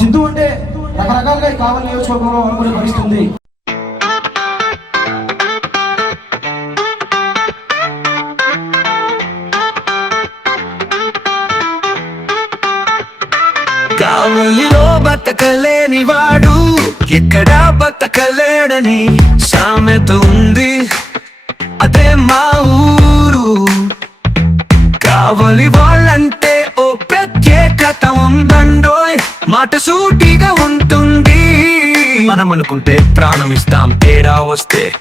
సిద్ధు అంటే రకరకాలుగా ఈ కావలి నియోజకవర్గంలో అనుకునే పరిస్థితి ఉంది కావలిలో బతకలేని వాడు ఎక్కడా బతకలేడని సామెత ఉంది. అదే మా ఊరు. కావలి వాళ్ళంటే ఓ ప్రత్యేకత ఉందండోయ్. మాట సూటిగా ఉంటుంది. మనం అనుకుంటే ప్రాణం ఇస్తాం తేడా వస్తే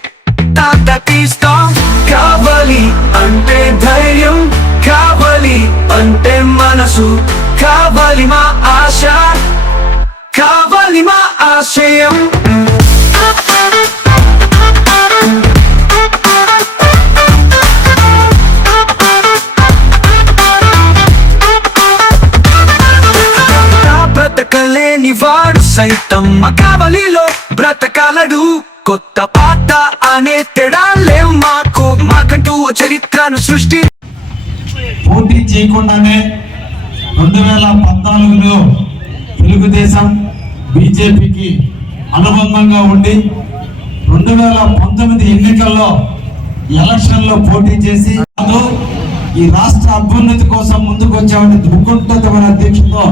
తాత తీస్తాం. కావాలి అంటే ధైర్యం కావాలి అంటే మనసు. కావాలి మా ఆశ కావాలి మా ఆశయం నా బ్రతకలేని వాడు సైతం కావలిలో బ్రతకాలడు కొత్త పాత అనే తేడా లేవు మాకు మాకంటూ చరిత్రను సృష్టి పోటీ చేయకుండానే రెండు వేల పద్నాలుగులో తెలుగుదేశం బీజేపీకి అనుబంధంగా ఉండి రెండు వేల పంతొమ్మిది ఎన్నికల్లో ఎలక్షన్లో పోటీ చేసి ఈ రాష్ట్ర అభ్యున్నతి కోసం ముందుకు వచ్చామని దుఃఖంతమైన దీక్షతో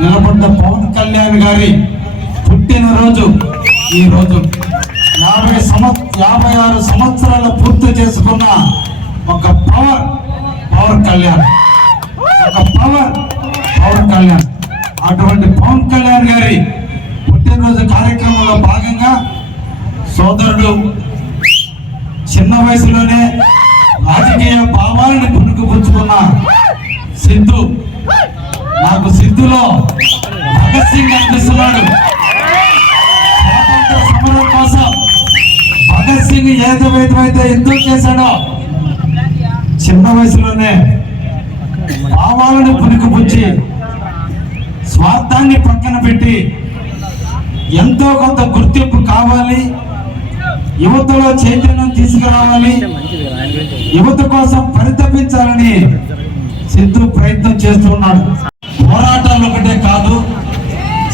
నిలబడ్డ పవన్ కళ్యాణ్ గారి పుట్టినరోజు ఈ రోజు. యాభై సంవత్ యాభై ఆరు సంవత్సరాలు పూర్తి చేసుకున్న ఒక పవర్ పవన్ కళ్యాణ్. ఒక పవర్ పవన్ కళ్యాణ్. అటువంటి పవన్ కళ్యాణ్ గారి పుట్టినరోజు కార్యక్రమంలో భాగంగా సోదరుడు చిన్న వయసులోనే రాజకీయ భావాలను పుణుకుపుచ్చుకున్న సిద్ధు. నాకు సిద్ధులో భగత్ సింగ్ అనిపిస్తున్నాడు స్వాతంత్ర సమరం కోసం భగత్ సింగ్ ఏదవైతే యుద్ధం చేశాడో చిన్న వయసులోనే భావాలను పుణికిపుచ్చి స్వార్థాన్ని పక్కన పెట్టి ఎంతో కొంత గుర్తింపు కావాలి. యువతలో చైతన్యం తీసుకురావాలి యువత కోసం పరితపించాలని సిద్ధు ప్రయత్నం చేస్తున్నాడు. పోరాటాలు ఒకటే కాదు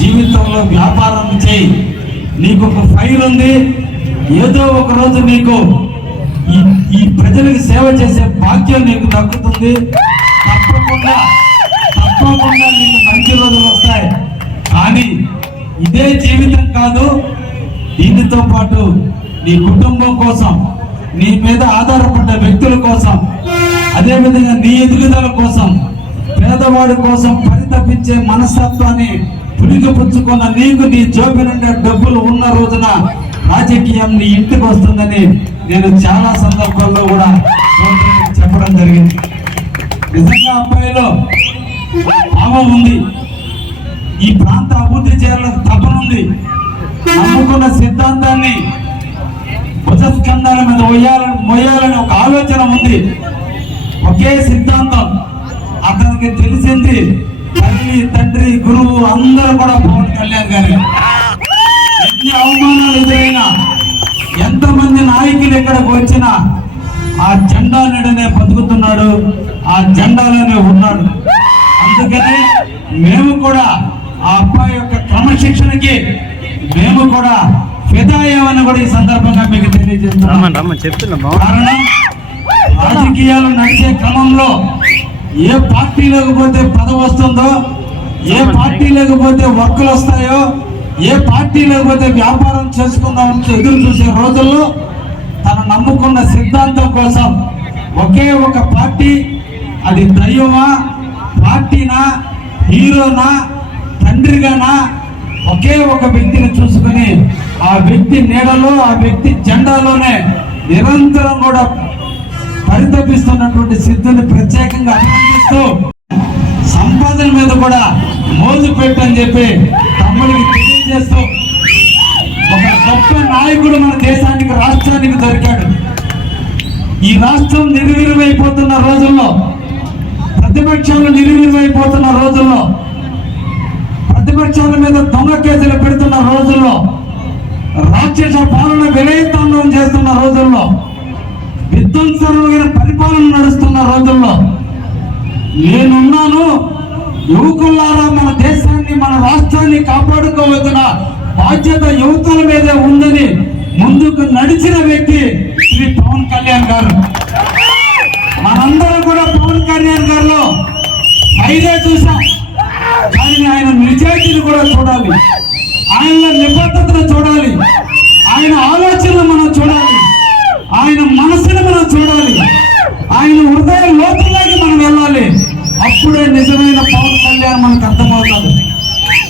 జీవితంలో వ్యాపారం చేయి. నీకు ఒక ఫైర్ ఉంది ఏదో ఒక రోజు నీకు ఈ ఈ ప్రజలకు సేవ చేసే భాగ్యం నీకు దక్కుతుంది. తప్పకుండా తప్పకుండా నీకు మంచి రోజులు వస్తాయి. కానీ ఇదే జీవితం కాదు దీనితో పాటు నీ కుటుంబం కోసం నీ మీద ఆధారపడ్డ వ్యక్తుల కోసం అదే విధంగా నీ ఎదుగుదల కోసం పేదవాడి కోసం పరితపించే మనస్తత్వాన్ని పులిగిపుచ్చుకున్న నీకు నీ జోబి నుండి డబ్బులు ఉన్న రోజున రాజకీయం నీ ఇంటికి వస్తుందని నేను చాలా సందర్భాల్లో కూడా చెప్పడం జరిగింది. నిజంగా అబ్బాయిలో భావం ఉంది. ఈ ప్రాంత అభివృద్ధి చేయాలని తపనుంది అనుకున్న నమ్ముకున్న సిద్ధాంతాన్ని భుజస్కంధాల మీద మొయ్యాలని మొయ్యాలని ఒక ఆలోచన ఉంది. ఒకే సిద్ధాంతం. అతనికి తెలిసింది తల్లి తండ్రి గురువు అందరూ కూడా పవన్ కళ్యాణ్ గారి. ఎన్ని అవమానాలు ఎదురైనా ఎంతమంది నాయకులు ఇక్కడికి వచ్చినా ఆ జెండా నీడనే బతుకుతున్నాడు ఆ జెండాలోనే ఉన్నాడు. అందుకనే మేము కూడా ఆ అబ్బాయి యొక్క క్రమశిక్షణకి మేము కూడా ఫిదాయమని కూడా ఈ సందర్భంగా మీకు తెలియజేస్తున్నాం చెప్తున్నా కారణం రాజకీయాలు నడిచే క్రమంలో ఏ పార్టీలోకి పోతే పదవి వస్తుందో ఏ పార్టీలోకి పోతే వర్కులు వస్తాయో ఏ పార్టీలోకి పోతే వ్యాపారం చేసుకుందాం ఎదురు చూసే రోజుల్లో తను నమ్ముకున్న సిద్ధాంతం కోసం ఒకే ఒక పార్టీ అది దైవమా పార్టీనా హీరోనా తండ్రిగానా ఒకే ఒక వ్యక్తిని చూసుకుని ఆ వ్యక్తి నీడలో ఆ వ్యక్తి జెండాలోనే నిరంతరం కూడా పరితపిస్తున్నటువంటి సిద్ధుని ప్రత్యేకంగా అభినందిస్తూ సంపాదన మీద కూడా మోజు పెట్టని చెప్పి తమ్ముడికి తెలియజేస్తూ ఒక గొప్ప నాయకుడు మన దేశానికి రాష్ట్రానికి దొరికాడు. ఈ రాష్ట్రం నిర్వీర్యమైపోతున్న రోజుల్లో ప్రతిపక్షాలు నిర్వీర్యమైపోతున్న రోజుల్లో ప్రతిపక్షాల మీద దొంగ కేసులు పెడుతున్న రోజుల్లో రాక్షస పాలన విలయతాండవం చేస్తున్న రోజుల్లో విధ్వంసరమైన పరిపాలన నడుస్తున్న రోజుల్లో నేనున్నాను. యువకుల్లారా మన దేశాన్ని మన రాష్ట్రాన్ని కాపాడుకోవలసిన బాధ్యత యువతల మీదే ఉందని ముందుకు నడిచిన వ్యక్తి శ్రీ పవన్ కళ్యాణ్ గారు. మనందరం కూడా చూడాలి. ఆయన నిబద్ధతను చూడాలి. ఆయన ఆలోచనలు మనం చూడాలి. ఆయన మనసుని మనం చూడాలి. ఆయన హృదయ లోతుల్లోకి మనం వెళ్ళాలి. అప్పుడే నిజమైన పవన్ కళ్యాణ్ మనకు అర్థమవుతుంది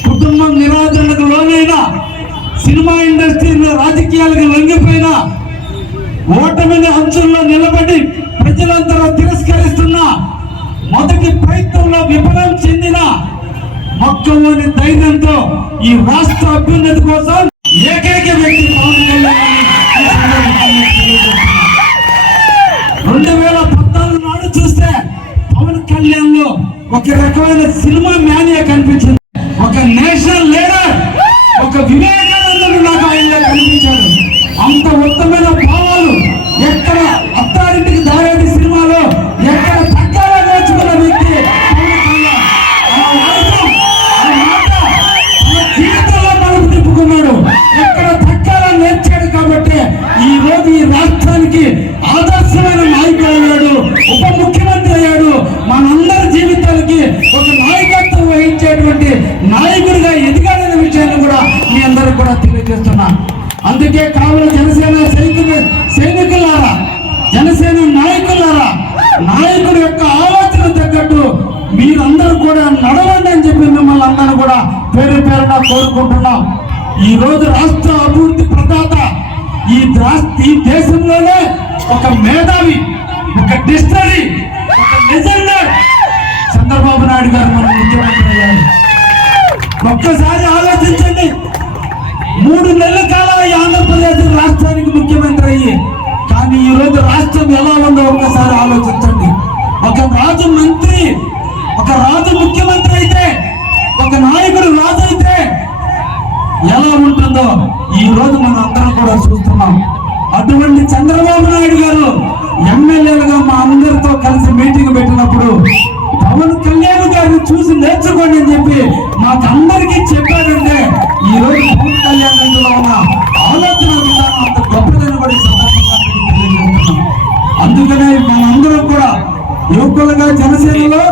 కుటుంబం నిరాదరణకు లోనైనా సినిమా ఇండస్ట్రీలో రాజకీయాలకు లొంగిపోయినా ఓటమిని అంచుల్లో నిలబడి ప్రజలందరూ తిరస్కరిస్తున్న మొదటి ప్రయత్నంలో విఫలం చెందిన మొక్కలోని ధైర్యంతో ఈ రాష్ట్ర అభ్యున్నతి కోసం ఏకైక వ్యక్తి పవన్ కళ్యాణ్ రెండు వేల పద్నాలుగు నాడు చూస్తే పవన్ కళ్యాణ్లో ఒక రకమైన సినిమా మేనియా కనిపించింది. ఒక నేషనల్ లీడర్ ఒక వివేకానందుడు నాయకుడిగా ఎదిగాడనే విషయాన్ని కూడా మీ అందరూ కూడా తెలియజేస్తున్నా. అందుకే కావున జనసేన సైనికులు సైనికులారా జనసేన నాయకులారా నాయకుడి యొక్క ఆలోచన తగ్గట్టు మీరందరూ కూడా నడవండి అని చెప్పి మిమ్మల్ని అందరూ కూడా పేరు పేరున కోరుకుంటున్నాం. ఈ రోజు రాష్ట్ర అభివృద్ధి ప్రదాత ఈ ఈ దేశంలోనే ఒక మేధావి ఒక డిస్టరీ ఒక లెజెండర్ చంద్రబాబు నాయుడు గారు మన ముఖ్యమంత్రి. ఒక్కసారి ఆలోచించండి. మూడు నెలల కాలం ఆంధ్రప్రదేశ్ రాష్ట్రానికి ముఖ్యమంత్రి అయ్యి కానీ ఈరోజు రాష్ట్రం ఎలా ఉందో ఒక్కసారి ఆలోచించండి. ఒక రాజు మంత్రి ఒక రాజు ముఖ్యమంత్రి అయితే ఒక నాయకుడు రాజు అయితే ఎలా ఉంటుందో ఈ రోజు మనం అందరం కూడా చూస్తున్నాం. అటువంటి చంద్రబాబు నాయుడు గారు ఎమ్మెల్యేలుగా మా అందరితో కలిసి మీటింగ్ పెట్టినప్పుడు పవన్ కళ్యాణ్ గారిని చూసి నేర్చుకోండి అని చెప్పి మాకు అందరికీ చెప్పాడంటే ఈ రోజు పవన్ కళ్యాణ్ గారిలో ఉన్న ఆలోచన విధానం అంత గొప్పదని కూడా అందుకనే మనందరం కూడా యువకులుగా జనసేనలో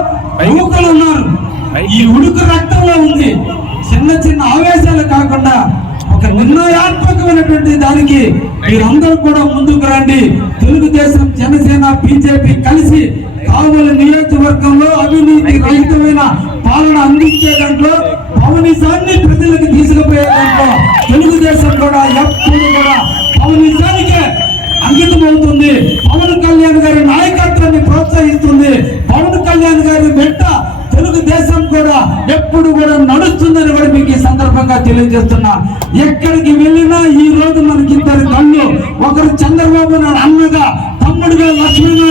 యువకులు ఉన్నారు. ఈ ఉడుకు రక్తంలో ఉంది. చిన్న చిన్న ఆవేశాలు కాకుండా ఒక నిర్ణయాత్మకమైనటువంటి దానికి మీరందరూ కూడా ముందుకు రండి. తెలుగుదేశం జనసేన బీజేపీ కలిసి కావలి నియోజకవర్గంలో అవినీతి రహితమైన పాలన అందించే దాంట్లో పవనిజాన్ని ప్రజలకు తీసుకుపోయే దాంట్లో తెలుగుదేశం కూడా ఎప్పుడు కూడా పవనిజానికే అంకితం అవుతుంది పవన్ కళ్యాణ్ గారి నాయకత్వాన్ని ప్రోత్సహిస్తుంది. పవన్ కళ్యాణ్ గారి వెంట తెలుగుదేశం కూడా ఎప్పుడు కూడా నడుస్తుందని కూడా మీకు ఈ సందర్భంగా తెలియజేస్తున్నా. ఎక్కడికి వెళ్ళినా ఈ రోజు మనకి ఇద్దరు కళ్ళు ఒకరు చంద్రబాబు నాయుడు అన్నగా తమ్ముడుగా లక్ష్మణ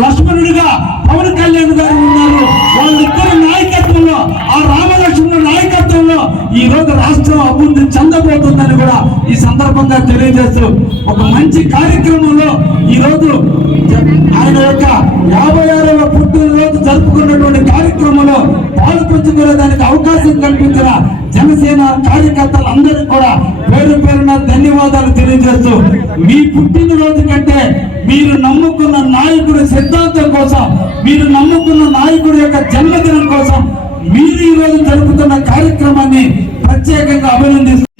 లక్ష్మణుడిగా పవన్ కళ్యాణ్ గారు ఉన్నారు. వాళ్ళిద్దరు నాయకత్వంలో ఆ రామలక్ష్మణ నాయకత్వంలో ఈ రోజు రాష్ట్రం అభివృద్ధి చెందబోతుందని కూడా ఈ సందర్భంగా తెలియజేస్తూ ఒక మంచి కార్యక్రమంలో ఈ రోజు ఆయన యొక్క యాభై ఆరవ పుట్టినరోజు జరుపుకున్నటువంటి కార్యక్రమంలో పాల్పంచుకునే దానికి అవకాశం కల్పించిన జనసేన కార్యకర్తలు కూడా పేరు పేరున ధన్యవాదాలు తెలియజేస్తూ మీ పుట్టినరోజు కంటే మీరు నమ్ముకున్న నాయకుడి సిద్ధాంతం కోసం మీరు నమ్ముకున్న నాయకుడి యొక్క జన్మదినం కోసం మీరు ఈరోజు రోజు జరుపుతున్న కార్యక్రమాన్ని ప్రత్యేకంగా అభినందిస్తారు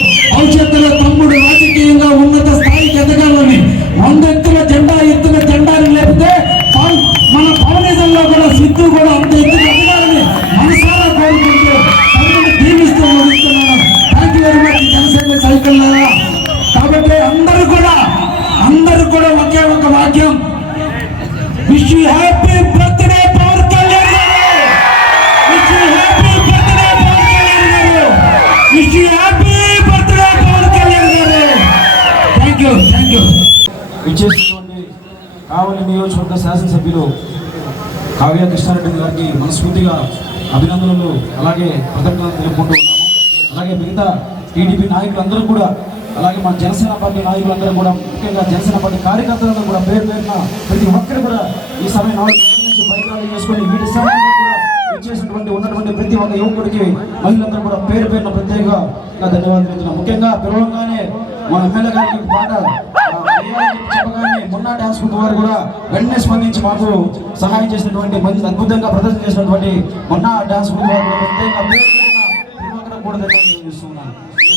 విచ్చేసినటువంటి కావలి నియోజకవర్గ శాసనసభ్యులు కావ్య కృష్ణారెడ్డి గారికి మనస్ఫూర్తిగా అభినందనలు. అలాగే కృతజ్ఞతలు తెలుపుకుంటూ ఉన్నాము. అలాగే మిగతా టీడీపీ నాయకులందరూ కూడా అలాగే మన జనసేన పార్టీ నాయకులందరూ కూడా ముఖ్యంగా జనసేన పార్టీ కార్యకర్తలందరూ కూడా పేరు పేరున ప్రతి ఒక్కరు కూడా ఈ సమయం నుంచి పరికరాలు చేసుకొని వీటి సమయంలో కూడా ఇచ్చేసినటువంటి ఉన్నటువంటి ప్రతి ఒక్క యువకుడికి మహిళలందరూ కూడా పేరు పేరున ప్రత్యేకంగా ధన్యవాదాలు ముఖ్యంగా పిలవంగానే మన ఎమ్మెల్యే గారికి పాట మొన్న డాన్స్ గ్రూప్ వారు కూడా వెంటనే స్పందించి మాకు సహాయం చేసినటువంటి మంచి అద్భుతంగా ప్రదర్శన చేసినటువంటి మొన్న డాన్స్ గ్రూప్ వారు కూడా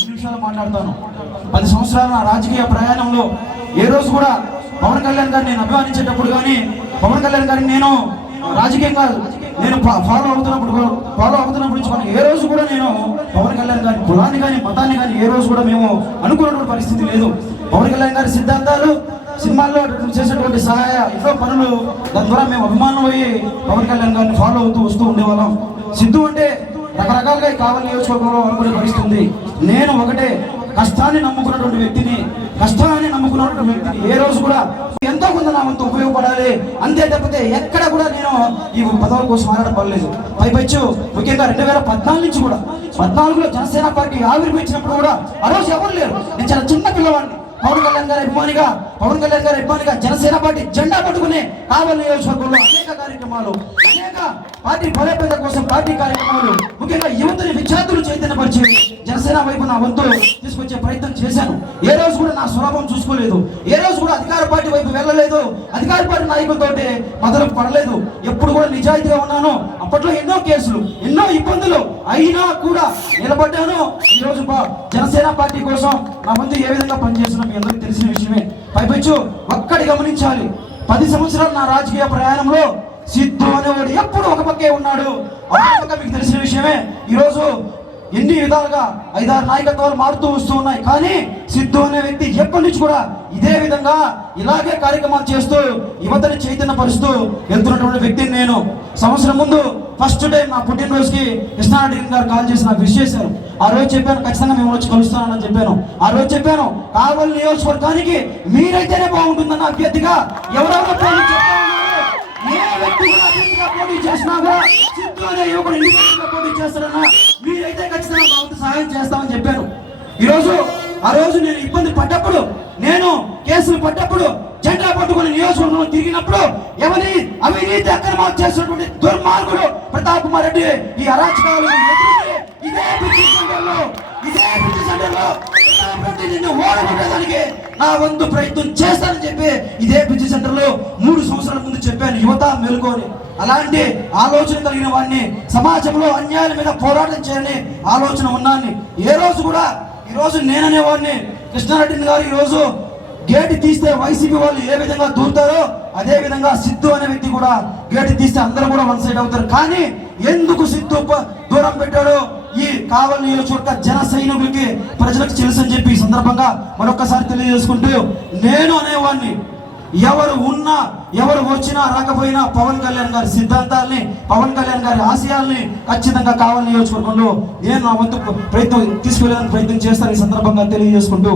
నిమిషాలు మాట్లాడతాను. పది సంవత్సరాల నా రాజకీయ ప్రయాణంలో ఏ రోజు కూడా పవన్ కళ్యాణ్ గారిని నేను అభిమానించేటప్పుడు కానీ పవన్ కళ్యాణ్ గారిని నేను రాజకీయంగా నేను ఫాలో అవుతున్నప్పుడు కూడా- ఫాలో అవుతున్నప్పుడు నుంచి ఏ రోజు కూడా నేను పవన్ కళ్యాణ్ గారి కులాన్ని కానీ మతాన్ని కానీ ఏ రోజు కూడా మేము అనుకున్నటువంటి పరిస్థితి లేదు. పవన్ కళ్యాణ్ గారి సిద్ధాంతాలు సినిమాల్లో చేసేటువంటి సహాయ ఇంట్లో పనులు దాని ద్వారా మేము అభిమానం అయ్యి పవన్ కళ్యాణ్ గారిని ఫాలో అవుతూ వస్తూ ఉండేవాళ్ళం. సిద్ధు అంటే రకరకాలుగా కావాలి నియోజకవర్గంలో అనుకునే పరిస్థితుంది నేను ఒకటే కష్టాన్ని నమ్ముకున్నటువంటి వ్యక్తిని కష్టాన్ని నమ్ముకున్నటువంటి వ్యక్తిని ఏ రోజు కూడా ఎంతో కొంత నా వంతు ఉపయోగపడాలి. అంతే తప్పితే ఎక్కడ కూడా నేను ఈ పదవుల కోసం ఆడపడలేదు పైపచ్చు ముఖ్యంగా రెండు వేల పద్నాలుగు నుంచి కూడా. పద్నాలుగులో జనసేన పార్టీ ఆవిర్భవించినప్పుడు కూడా ఆ రోజు ఎవరు లేరు? నేను చాలా చిన్న పిల్లవాడిని. పవన్ కళ్యాణ్ గారి అభిమానిగా పవన్ కళ్యాణ్ గారి అభిమానిగా జనసేన పార్టీ జెండా పట్టుకునే కావలి నియోజకవర్గంలో అనేక కార్యక్రమాలు అనేక పార్టీ బలోపేత కోసం పార్టీ కార్యక్రమాలు. ముఖ్యంగా యువతని విద్యార్థులు చైతన్యపరిచి జనసేన వైపు నా వంతు తీసుకొచ్చే ప్రయత్నం చేశాను. ఏ రోజు కూడా నా స్వరూపం చూసుకోలేదు. ఏ రోజు కూడా అధికార పార్టీ వైపు వెళ్ళలేదు. అధికార పార్టీ నాయకులతో మొదలు పడలేదు. ఎప్పుడు కూడా నిజాయితీగా ఉన్నాను. అప్పట్లో ఎన్నో కేసులు ఎన్నో ఇబ్బందులు అయినా కూడా నిలబడ్డాను. ఈ రోజు జనసేన పార్టీ కోసం నా వంతు ఏ విధంగా పనిచేస్తున్నా మీ అందరికీ తెలిసిన విషయమే. పైపెచ్చు ఒక్కటి గమనించాలి. పది సంవత్సరాలు నా రాజకీయ ప్రయాణంలో సిద్ధు అనేవాడు ఎప్పుడు ఒక పక్కే ఉన్నాడు. ఒక మీకు తెలిసిన విషయమే ఈరోజు ఎన్ని విధాలుగా ఐదారు నాయకత్వాలు మారుతూ వస్తూ ఉన్నాయి. కానీ సిద్ధు అనే వ్యక్తి ఎప్పటి నుంచి కూడా ఇదే విధంగా ఇలాగే కార్యక్రమాలు చేస్తూ యువతని చైతన్యపరుస్తూ వెళ్తున్నటువంటి వ్యక్తిని నేను సంవత్సరం ముందు ఫస్ట్ టైం నా పుట్టినరోజుకి కృష్ణారెడ్డి గారు కాల్ చేసి నాకు విష్ చేశారు. ఆ రోజు చెప్పాను ఖచ్చితంగా మేము వచ్చి కలుస్తానని చెప్పాను. ఆ రోజు చెప్పాను కావలి నియోజకవర్గానికి మీరైతేనే బాగుంటుందన్న అభ్యర్థిగా ఎవరెవరో పేర్లు ఏ వ్యక్తి అభ్యర్థిగా పోటీ చేసినా కూడా యువకుడు ఇండిపెండెంట్గా పోటీ చేస్తారన్నా మీరైతే ఖచ్చితంగా మాకు సహాయం చేస్తామని చెప్పాను. ఈరోజు ఆ రోజు నేను ఇబ్బంది పడ్డప్పుడు నేను కేసులు పడ్డప్పుడు జెండా పట్టుకుని నియోజకవర్గంలో తిరిగినప్పుడు ఎవరి అవినీతి అక్రమాలు చేసినటువంటి దుర్మార్గుడు ప్రతాప్ కుమార్ రెడ్డి ఈ అరాచకాలు ఎదుర్కొని ఇదే పిచ్చి సెంటర్లో ఇదే పిచ్చి సెంటర్లో నిన్ను ఓడగొట్టేదానికి నా వంతు ప్రయత్నం చేస్తానని చెప్పి ఇదే పిచ్చి సెంటర్లో మూడు సంవత్సరాల ముందు చెప్పాను. యువత మెలుకోని అలాంటి ఆలోచన కలిగిన వాడిని సమాజంలో అన్యాయాల మీద పోరాటం చేయని ఆలోచన ఉన్నాన్ని. ఏ రోజు కూడా ఈ రోజు నేననే వాడిని. కృష్ణారెడ్డి గారు ఈ రోజు గేటు తీస్తే వైసీపీ వాళ్ళు ఏ విధంగా దూరుతారో అదే విధంగా సిద్ధు అనే వ్యక్తి కూడా గేటు తీస్తే అందరూ కూడా వన్ సైడ్ అవుతారు. కానీ ఎందుకు సిద్ధు దూరం పెట్టాడో ఈ కావలి నియోజకవర్గ జన సైనికులకి ప్రజలకు తెలుసు అని చెప్పి ఈ సందర్భంగా మరొకసారి తెలియజేసుకుంటూ నేను అనేవాడిని ఎవరు ఉన్నా ఎవరు వచ్చినా రాకపోయినా పవన్ కళ్యాణ్ గారి సిద్ధాంతాల్ని పవన్ కళ్యాణ్ గారి ఆశయాల్ని ఖచ్చితంగా కావాలి నియోజకవర్గంలో నేను నా వంతు ప్రయత్నం తీసుకెళ్ళడానికి ప్రయత్నం చేస్తాను ఈ సందర్భంగా తెలియజేసుకుంటూ